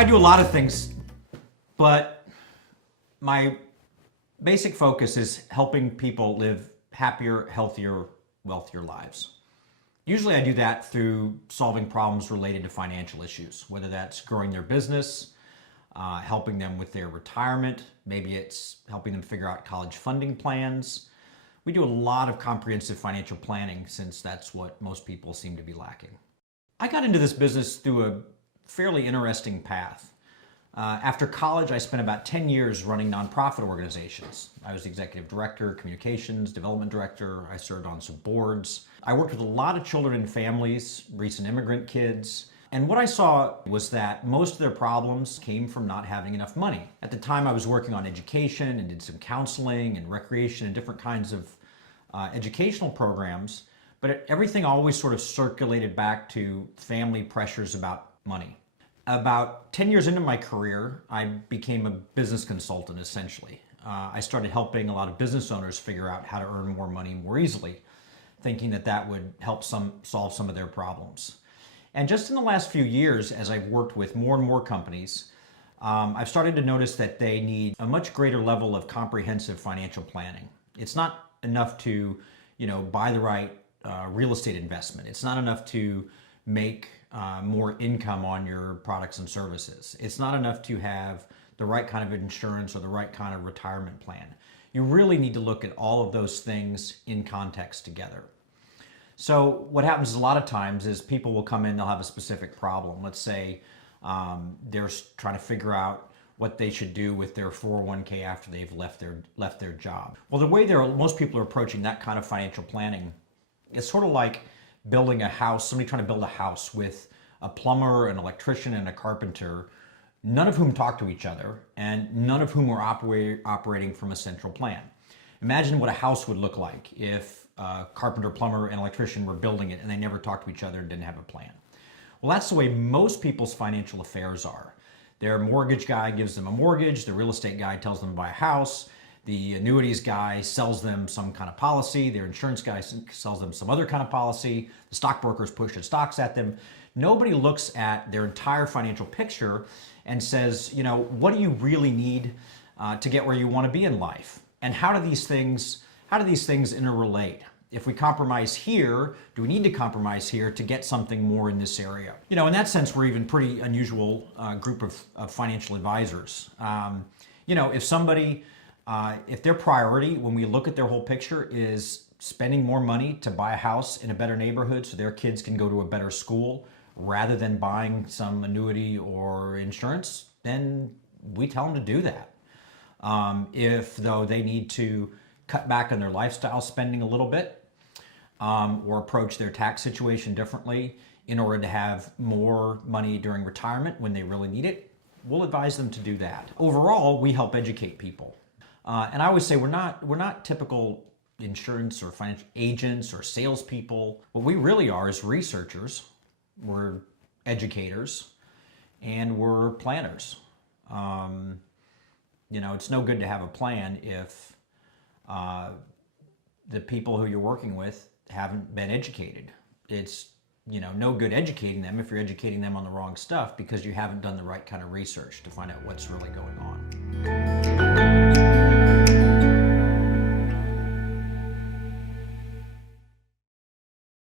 I do a lot of things, but my basic focus is helping people live happier, healthier, wealthier lives. Usually I do that through solving problems related to financial issues, whether that's growing their business, helping them with their retirement, maybe it's helping them figure out college funding plans. We do a lot of comprehensive financial planning since that's what most people seem to be lacking. I got into this business through a fairly interesting path. After college, I spent about 10 years running nonprofit organizations. I was the executive director, communications, development director. I served on some boards. I worked with a lot of children and families, recent immigrant kids. And what I saw was that most of their problems came from not having enough money. At the time, I was working on education and did some counseling and recreation and different kinds of educational programs. But everything always sort of circulated back to family pressures about money. About 10 years into my career, I became a business consultant, essentially. I started helping a lot of business owners figure out how to earn more money more easily, thinking that that would help solve some of their problems. And just in the last few years, as I've worked with more and more companies, I've started to notice that they need a much greater level of comprehensive financial planning. It's not enough to, buy the right real estate investment. It's not enough to make more income on your products and services. It's not enough to have the right kind of insurance or the right kind of retirement plan. You really need to look at all of those things in context together. So what happens a lot of times is people will come in, they'll have a specific problem. Let's say they're trying to figure out what they should do with their 401k after they've left their job. Well, the way most people are approaching that kind of financial planning is sort of like building a house, somebody trying to build a house with a plumber, an electrician, and a carpenter, none of whom talk to each other, and none of whom are operating from a central plan. Imagine what a house would look like if a carpenter, plumber, and electrician were building it and they never talked to each other and didn't have a plan. Well, that's the way most people's financial affairs are. Their mortgage guy gives them a mortgage, the real estate guy tells them to buy a house, the annuities guy sells them some kind of policy, their insurance guy sells them some other kind of policy, the stockbrokers push the stocks at them. Nobody looks at their entire financial picture and says, what do you really need to get where you want to be in life? And how do these things interrelate? If we compromise here, do we need to compromise here to get something more in this area? In that sense, we're even pretty unusual group of financial advisors. If their priority, when we look at their whole picture, is spending more money to buy a house in a better neighborhood so their kids can go to a better school rather than buying some annuity or insurance, then we tell them to do that. If, though, they need to cut back on their lifestyle spending a little bit or approach their tax situation differently in order to have more money during retirement when they really need it, we'll advise them to do that. Overall, we help educate people. And I always say we're not typical insurance or financial agents or salespeople. What we really are is researchers. We're educators, and we're planners. It's no good to have a plan if the people who you're working with haven't been educated. It's no good educating them if you're educating them on the wrong stuff because you haven't done the right kind of research to find out what's really going on.